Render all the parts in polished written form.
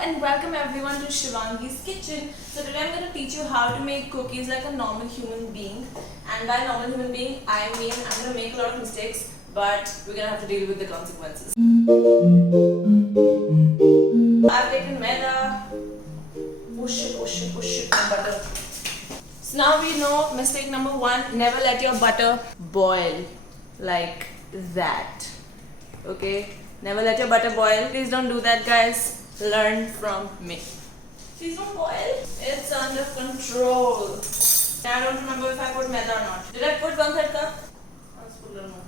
and welcome everyone to Shivangi's kitchen. So today I'm going to teach you how to make cookies like a normal human being. And by normal human being, I mean I'm going to make a lot of mistakes, but we're going to have to deal with the consequences. I've taken maida, push it, and butter. So now we know mistake number 1, never let your butter boil like that. Okay? Never let your butter boil. Please don't do that, guys. Learn from me. Please don't boil. It's under control. I don't remember if I put maida or not. Did I put 1/3 cup? Let's put a little more.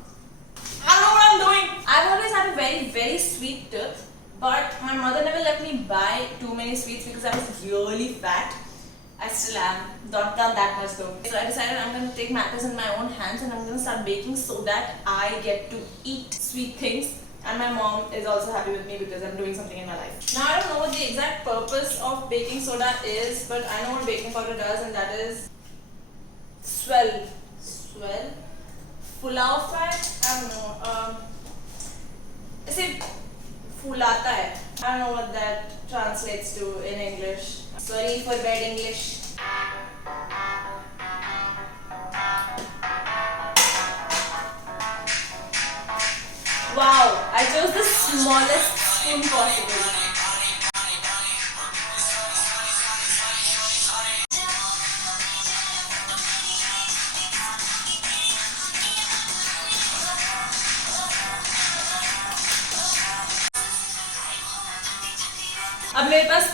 I don't know what I'm doing. I've always had a very sweet tooth, but my mother never let me buy too many sweets because I was really fat. I still am. Not that much though. So I decided I'm going to take matters in my own hands and I'm going to start baking so that I get to eat sweet things. And my mom is also happy with me because I'm doing something in my life. Now I don't know what the exact purpose of baking soda is, but I know what baking powder does, and that is swell, pulao fat. I don't know. ऐसे फुलाता है. I don't know what that translates to in English. Sorry for bad English. Wow, I chose the smallest spoon possible. अब मेरे पास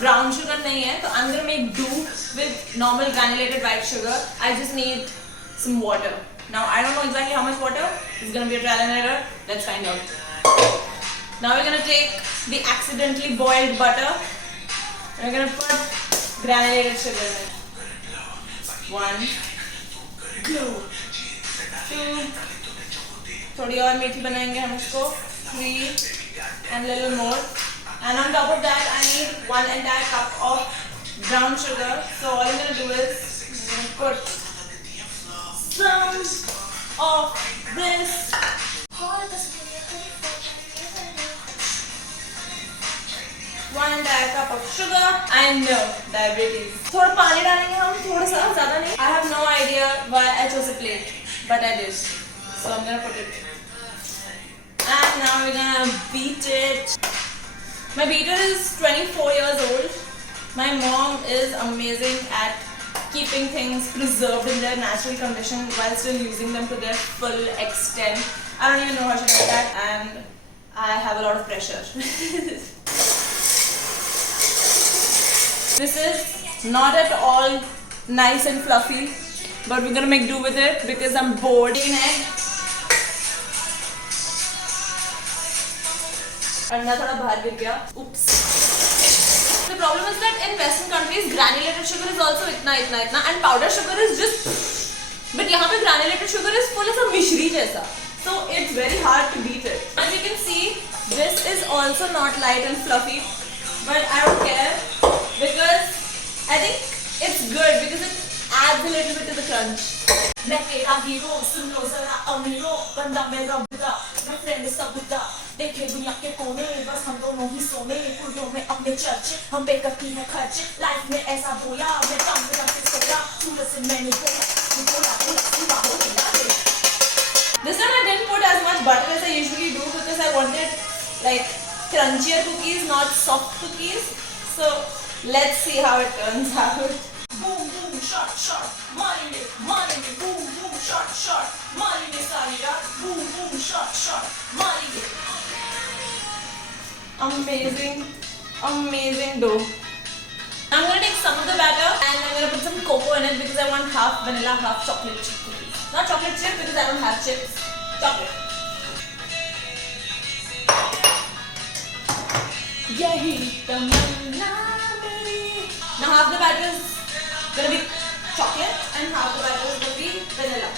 brown sugar नहीं है, तो I'm gonna make do with normal granulated white sugar. I just need some water. Now I don't know exactly how much water. It's gonna be a trial and error. Let's find out. Now we're gonna take the accidentally boiled butter and we're gonna put granulated sugar in it. 1, 2, 2. थोड़ी और मीठी बनाएंगे हम इसको. 3 and a little more. And on top of that, I need 1 entire cup of brown sugar. So all I'm gonna do is I'm gonna put some of this. 1 entire cup of sugar. I know, diabetes. थोड़ा पानी डालेंगे हम, थोड़ा सा, ज़्यादा नहीं. I have no idea why I chose a plate, but I did. So I'm gonna put it. And now we're gonna beat it. My beater is 24 years old. My mom is amazing at keeping things preserved in their natural condition while still using them to their full extent. I don't even know how she does that, and I have a lot of pressure. This is not at all nice and fluffy, but we're gonna make do with it because I'm bored. अंडा थोड़ा बाहर गिर गया. Oops. The problem is that in Western countries, granulated sugar is also इतना, and powder sugar is just. But यहाँ पे granulated sugar is full of a मिश्री जैसा. So it's very hard to beat it. As you can see, this is also not light and fluffy, but I don't care because I think it's good because it adds a little bit to the crunch. मैं तेरा hero सुन लो जरा अमीरो बंदा मेरा बुदा मैं friend सब बुदा देखे दुनिया के कोने बस हम दोनों ही सोने कुड़ियों में अपने चर्च हम पे करती है खर्च लाइफ में ऐसा बोया मैं काम में से सोया सूरज से मैंने बोला हो गया. This time I didn't put as much butter as I usually do because I wanted like crunchier cookies, not soft cookies. So let's see how it turns out. Boom boom shot मारेंगे boom boom shot मारेंगे सारी रात boom boom shot मारेंगे. Amazing dough. I'm gonna take some of the batter and I'm gonna put some cocoa in it because I want half vanilla, half chocolate chip cookies. Not chocolate chip because I don't have chips. Chocolate. यही तमन्ना मेरी. Now half the batter is gonna be chocolate and half the batter is gonna be vanilla.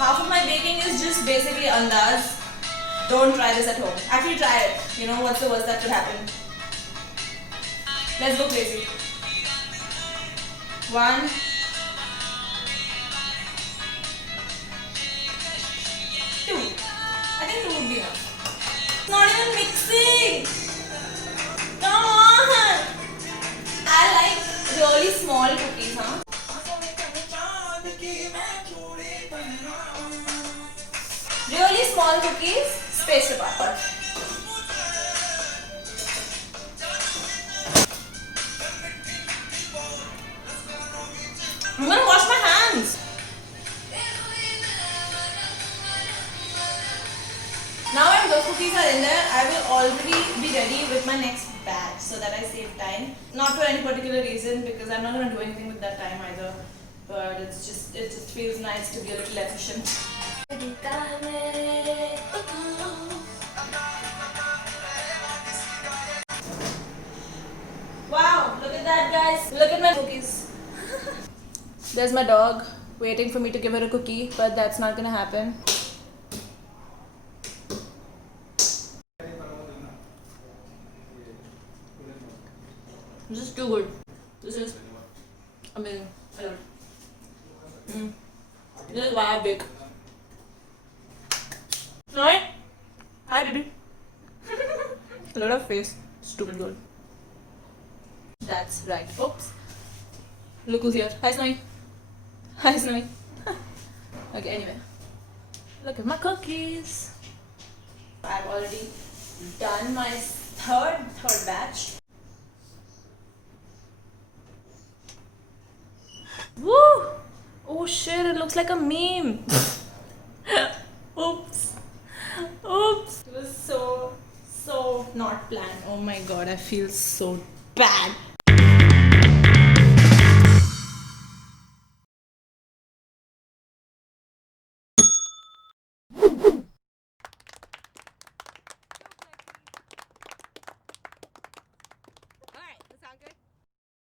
Half of my baking is just basically andaz. Don't try this at home. Actually try it. You know what's the worst that could happen. Let's go crazy. 1, 2. I think 2 would be enough. It's not even mixing. Come on. huh? Really small cookies, spaced apart. I'm gonna wash my hands. Now when those cookies are in there, I will already be ready with my next batch so that I save time. Not for any particular reason because I'm not gonna do anything with that time either. But it just feels nice to be a little efficient. Wow, look at that guys. Look at my cookies. There's my dog waiting for me to give her a cookie, but that's not gonna happen. This is too good. This is amazing. I love it. This is why I bake. Right? Hi, baby. A lot of face. Stupid girl. That's right. Oops. Look who's here. Hi, Snowy. Hi, Snowy. Okay, anyway. Look at my cookies. I've already done my third batch. Woo! Oh shit, it looks like a meme. Oops. Oops. It was so not planned. Oh my god, I feel so bad.